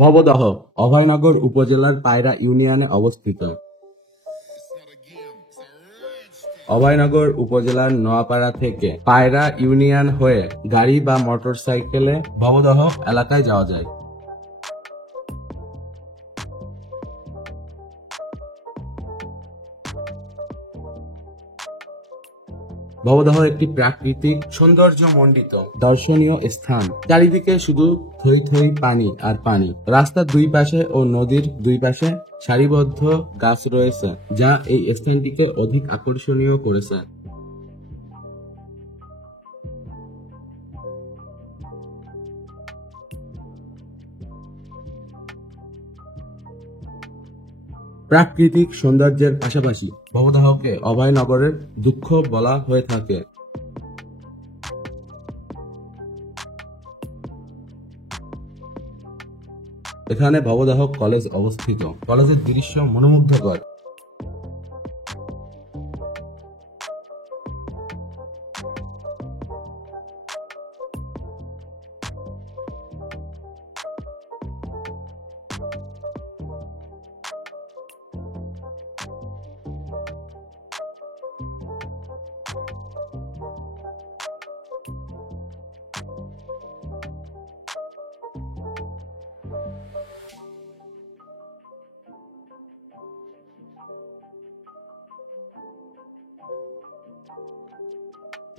ভবদহ অভয়নগর উপজেলার পায়রা ইউনিয়নে অবস্থিত। অভয়নগর উপজেলার নোয়াপাড়া থেকে পায়রা ইউনিয়ন হয়ে গাড়ি বা মোটরসাইকেলে ভবদহ এলাকায় যাওয়া যায়। ভবদহ একটি প্রাকৃতিক সৌন্দর্যমণ্ডিত দর্শনীয় স্থান। চারিদিকে শুধু থই থই পানি আর পানি। রাস্তার দুই পাশে ও নদীর দুই পাশে সারিবদ্ধ গাছ রয়েছে, যা এই স্থানটিকে অধিক আকর্ষণীয় করেছে। প্রাকৃতিক সৌন্দর্যের পাশাপাশি ভবদহকে অভয়নগরের দুঃখ বলা হয়ে থাকে। এখানে ভবদহ কলেজ অবস্থিত। কলেজের দৃশ্য মনোমুগ্ধকর।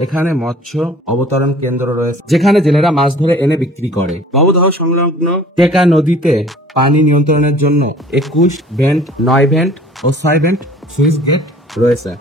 এখানে মৎস্য অবতরণ কেন্দ্র রয়েছে, যেখানে জেলেরা মাছ ধরে এনে বিক্রি করে। ভবদহ সংলগ্ন টেকা নদীতে পানি নিয়ন্ত্রণের জন্য 21 ভেন্ট, 9 ভেন্ট ও 6 ভেন্ট সুইচ গেট রয়েছে।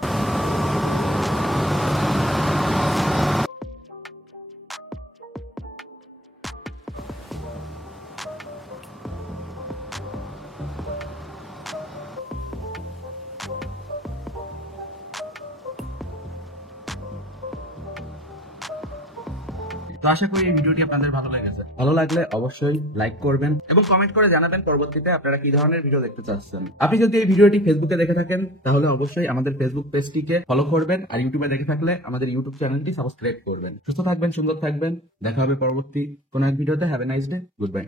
তো আশা করি এই ভিডিওটি আপনাদের ভালো লেগেছে। ভালো লাগলে অবশ্যই লাইক করবেন এবং কমেন্ট করে জানাবেন পরবর্তীতে আপনারা কি ধরনের ভিডিও দেখতে চাচ্ছেন। আপনি যদি এই ভিডিওটি ফেসবুকে দেখে থাকেন তাহলে অবশ্যই আমাদের ফেসবুক পেজটিকে ফলো করবেন, আর ইউটিউবে দেখে থাকলে আমাদের ইউটিউব চ্যানেলটি সাবস্ক্রাইব করবেন। সুস্থ থাকবেন, সুন্দর থাকবেন। দেখা হবে পরবর্তী কোনো এক ভিডিওতে। Have a nice day. Good bye.